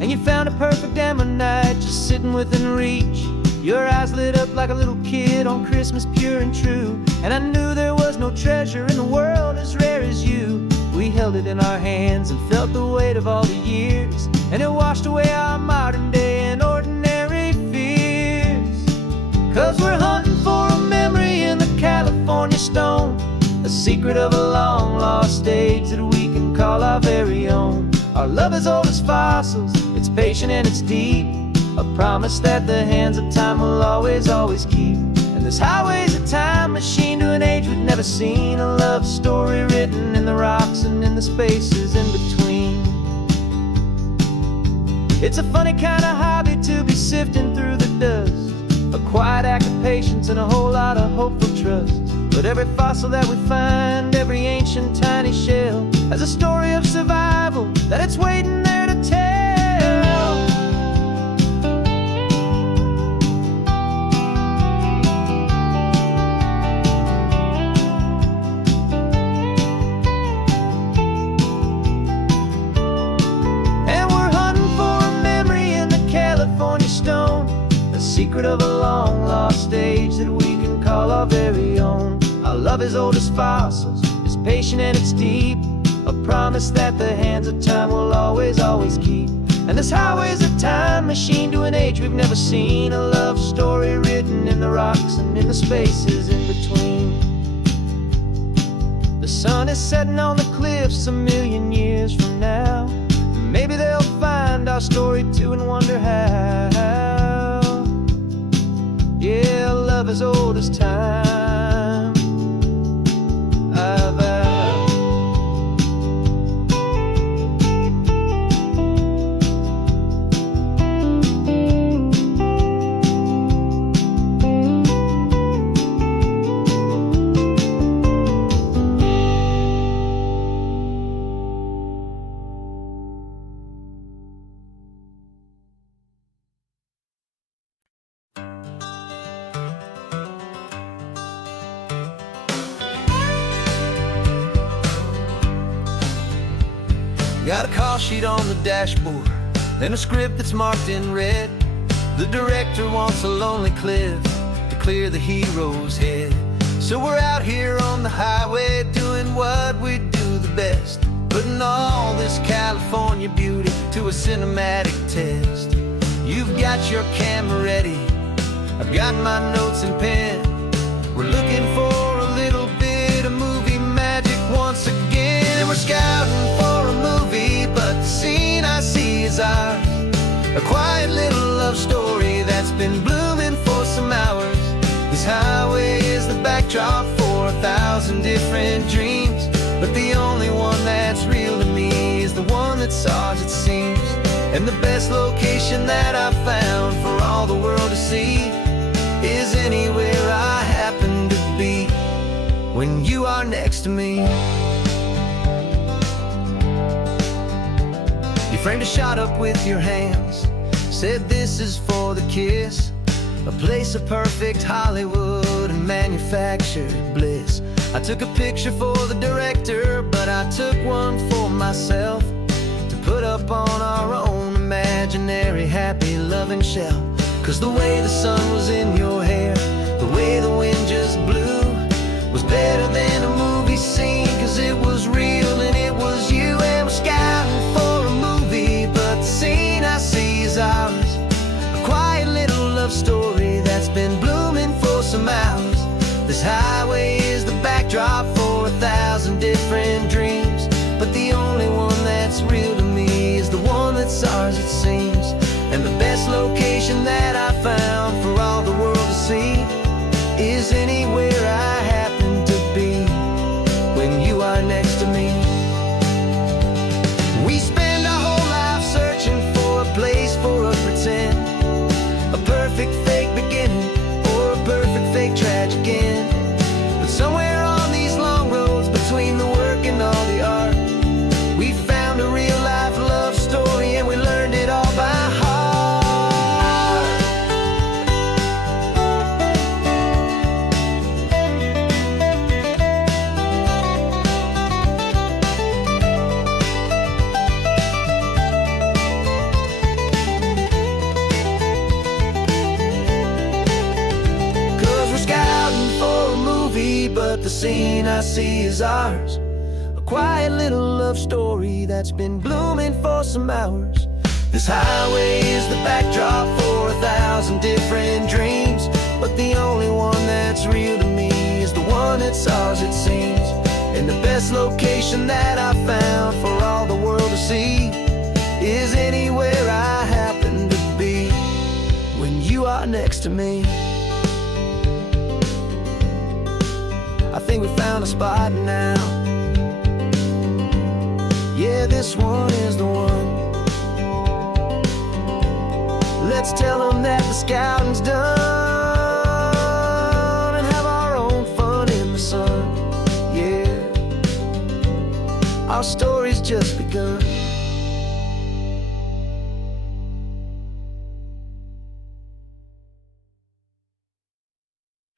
and you found a perfect ammonite just sitting within reach. Your eyes lit up like a little kid on Christmas, pure and true, and I knew there was no treasure in the world as rare as you. We held it in our hands and felt the weight of all the years, and it washed away our modern day and ordinary fears. 'Cause we're hunting for a memory in the California stone, a secret of a long lost age that we can call our very own. Our love is old as fossils, it's patient and it's deep, a promise that the hands of time will always, always keep. And this highway's a time machine to an age we've never seen, a love story written in the rocks and in the spaces in between. It's a funny kind of hobby to be sifting through the dust a quiet act of patience, and a whole lot of hopeful trust. But every fossil that we find, every ancient tiny shell, has a story of survival that it's waiting there to tell. And we're hunting for a memory in the California stone, the secret of a long lost age that we can call our very own. Our love is old as fossils, it's patient and it's deep, a promise that the hands of time will always, always keep. And this highway's a time machine to an age we've never seen, a love story written in the rocks and in the spaces in between. The sun is setting on the cliffs a million years from now. Maybe they'll find our story too and wonder how. Yeah, love is old as time, I vow. Got a call sheet on the dashboard and a script that's marked in red. The director wants a lonely cliff to clear the hero's head. So we're out here on the highway doing what we do the best, putting all this California beauty to a cinematic test. You've got your camera ready, I've got my notes and pen. We're looking for a little bit of movie magic once again. And we're scouting for a movie, but the scene I see is ours, a quiet little love story that's been blooming for some hours. This highway is the backdrop for 1,000 different dreams, but the only one that's real to me is the one that's ours, it seems. And the best location that I've found for all the world to see is anywhere I happen to be when you are next to me. You framed a shot up with your hands, said this is for the kiss, a place of perfect Hollywood and manufactured bliss. I took a picture for the director, but I took one for myself to put up on our own imaginary happy loving shelf. Cause the way the sun was in your hair, the way the wind just blew, was better than a movie scene, cause it was real and it was you. And we're scouting for a movie, but the scene I see is ours, a quiet little love story that's been blooming for some hours. This highway is the backdrop for 1,000 different dreams, but the only one that's real to me is the one that's ours, it seems. And the best location that I found for all the world to see is anywhere I happen to be when you are next to me. We spend our whole life searching for a place for a pretend, a perfect fake beginning or a perfect fake tragic end. But somewhere on these long roads between the work and all the art, we found a real life love story and we learned it all by heart. But the scene I see is ours, a quiet little love story that's been blooming for some hours. This highway is the backdrop for 1,000 different dreams, but the only one that's real to me is the one that's ours, it seems. And the best location that I found for all the world to see is anywhere I happen to be when you are next to me. I think we found a spot now. Yeah, this one is the one. Let's tell them that the scouting's done. story's just begun.